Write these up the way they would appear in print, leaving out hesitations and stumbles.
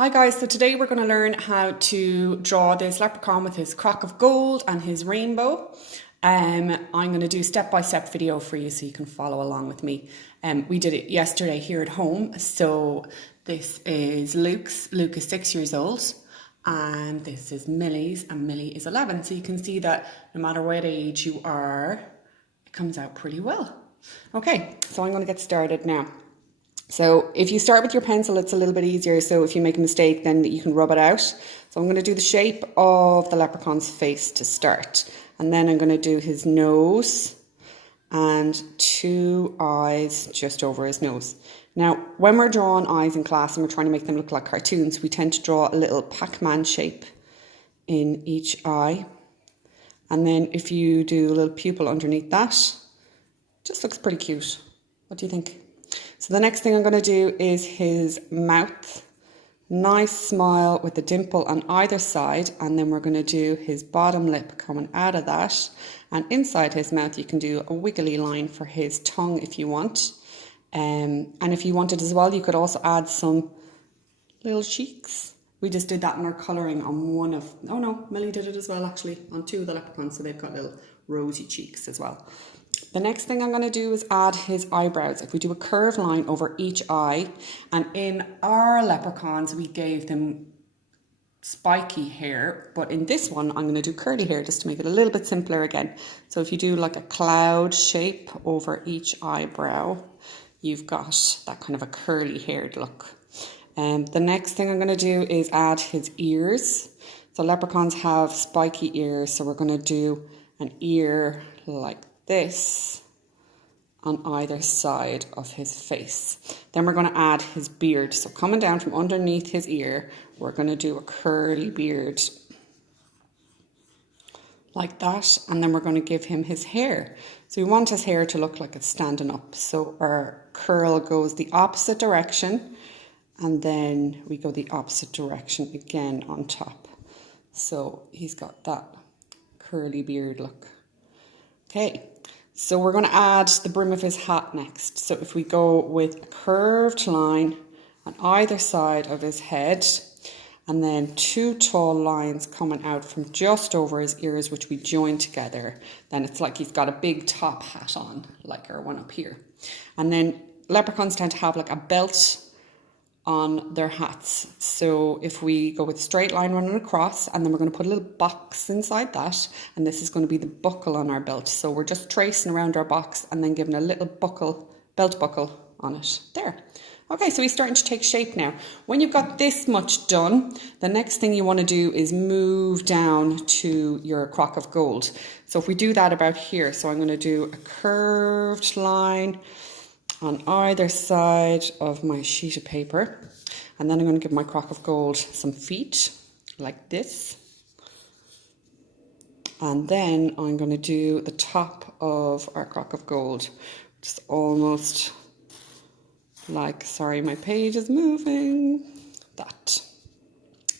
Hi guys, so today we're going to learn how to draw this leprechaun with his crock of gold and his rainbow. I'm going to do a step-by-step video for you so you can follow along with me. We did it yesterday here at home. So this is Luke's. Luke is 6 years old and this is Millie's, and Millie is 11. So you can see that no matter what age you are, it comes out pretty well. Okay, so I'm going to get started now. So if you start with your pencil, it's a little bit easier. So if you make a mistake, then you can rub it out. So I'm going to do the shape of the leprechaun's face to start. And then I'm going to do his nose and 2 eyes just over his nose. Now, when we're drawing eyes in class and we're trying to make them look like cartoons, we tend to draw a little Pac-Man shape in each eye. And then if you do a little pupil underneath that, just looks pretty cute. What do you think? So the next thing I'm going to do is his mouth. Nice smile with a dimple on either side, and then we're going to do his bottom lip coming out of that. And inside his mouth you can do a wiggly line for his tongue if you want. And if you wanted as well, you could also add some little cheeks. We just did that in our colouring on one of, oh no, Millie did it as well actually, on 2 of the leprechauns, so they've got little rosy cheeks as well. The next thing I'm going to do is add his eyebrows. If we do a curved line over each eye, and in our leprechauns we gave them spiky hair, but in this one I'm going to do curly hair just to make it a little bit simpler again. So if you do like a cloud shape over each eyebrow, you've got that kind of a curly haired look. And the next thing I'm going to do is add his ears. So leprechauns have spiky ears, so we're going to do an ear like this on either side of his face. Then we're going to add his beard. So coming down from underneath his ear, we're going to do a curly beard like that. And then we're going to give him his hair. So we want his hair to look like it's standing up. So our curl goes the opposite direction, and then we go the opposite direction again on top. So he's got that curly beard look. Okay, so we're going to add the brim of his hat next. So if we go with a curved line on either side of his head, and then 2 tall lines coming out from just over his ears, which we join together, then it's like he's got a big top hat on, like our one up here. And then leprechauns tend to have like a belt on their hats. So if we go with a straight line running across, and then we're going to put a little box inside that, and this is going to be the buckle on our belt. So we're just tracing around our box and then giving a little buckle, belt buckle on it there. Okay, so he's starting to take shape now. When you've got this much done, the next thing you want to do is move down to your crock of gold. So if we do that about here, so I'm going to do a curved line on either side of my sheet of paper, and then I'm going to give my crock of gold some feet like this, and then I'm going to do the top of our crock of gold, just almost like, sorry my page is moving, that.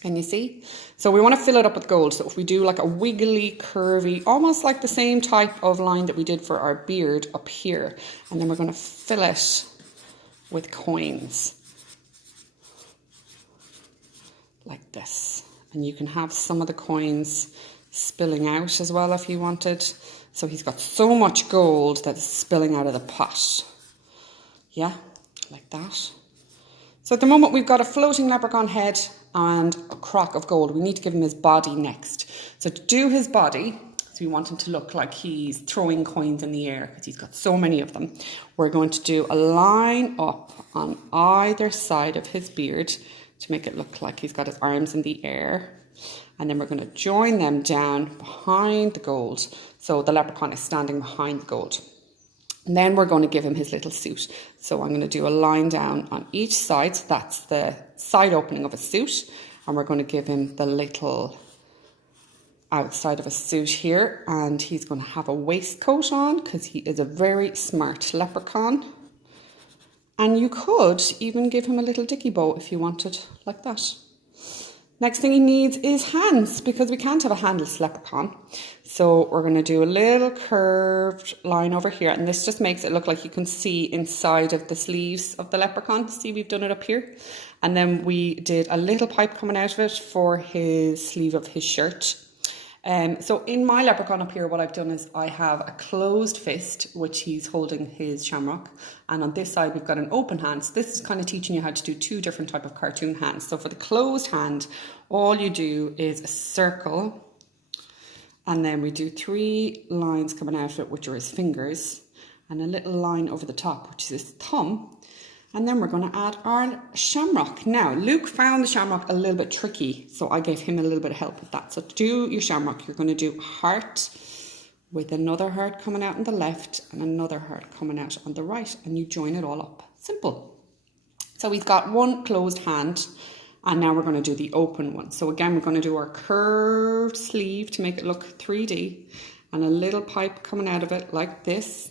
Can you see? So we want to fill it up with gold. So if we do like a wiggly, curvy, almost like the same type of line that we did for our beard up here. And then we're going to fill it with coins. Like this. And you can have some of the coins spilling out as well if you wanted. So he's got so much gold that is spilling out of the pot. Yeah, like that. So at the moment we've got a floating leprechaun head and a crock of gold. We need to give him his body next. So to do his body, so we want him to look like he's throwing coins in the air because he's got so many of them. We're going to do a line up on either side of his beard to make it look like he's got his arms in the air. And then we're going to join them down behind the gold. So the leprechaun is standing behind the gold. And then we're going to give him his little suit. So I'm going to do a line down on each side. So that's the side opening of a suit. And we're going to give him the little outside of a suit here. And he's going to have a waistcoat on because he is a very smart leprechaun. And you could even give him a little dicky bow if you wanted, like that. Next thing he needs is hands, because we can't have a handless leprechaun. So we're going to do a little curved line over here, and this just makes it look like you can see inside of the sleeves of the leprechaun. See, we've done it up here. And then we did a little pipe coming out of it for his sleeve of his shirt. So in my leprechaun up here, what I've done is I have a closed fist, which he's holding his shamrock. And on this side, we've got an open hand. So this is kind of teaching you how to do two different type of cartoon hands. So for the closed hand, all you do is a circle. And then we do 3 lines coming out of it, which are his fingers. And a little line over the top, which is his thumb. And then we're going to add our shamrock. Now, Luke found the shamrock a little bit tricky, so I gave him a little bit of help with that. So to do your shamrock, you're going to do a heart with another heart coming out on the left and another heart coming out on the right, and you join it all up. Simple. So we've got one closed hand, and now we're going to do the open one. So again, we're going to do our curved sleeve to make it look 3D, and a little pipe coming out of it like this.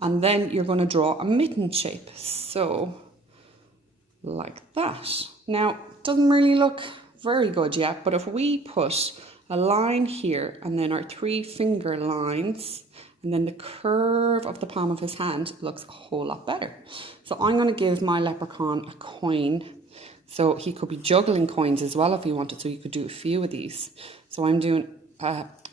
And then you're going to draw a mitten shape, so like that. Now, it doesn't really look very good yet, but if we put a line here and then our 3 finger lines and then the curve of the palm of his hand, it looks a whole lot better. So I'm going to give my leprechaun a coin. So he could be juggling coins as well if he wanted, so you could do a few of these. So I'm doing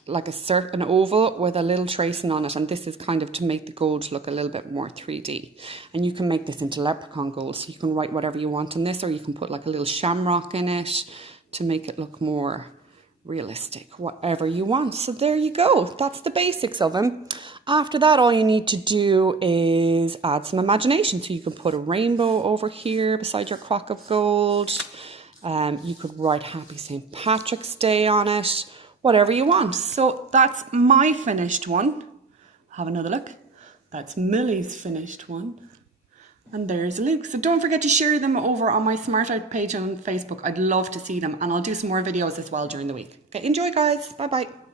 like an oval with a little tracing on it, and this is kind of to make the gold look a little bit more 3D. And you can make this into leprechaun gold, so you can write whatever you want on this, or you can put like a little shamrock in it to make it look more realistic, whatever you want. So there you go, that's the basics of him. After that, all you need to do is add some imagination. So you can put a rainbow over here beside your crock of gold. You could write Happy St. Patrick's Day on it, whatever you want. So that's my finished one. Have another look. That's Millie's finished one. And there's Luke. So don't forget to share them over on my Smart Art page on Facebook. I'd love to see them, and I'll do some more videos as well during the week. Okay, enjoy guys. Bye bye.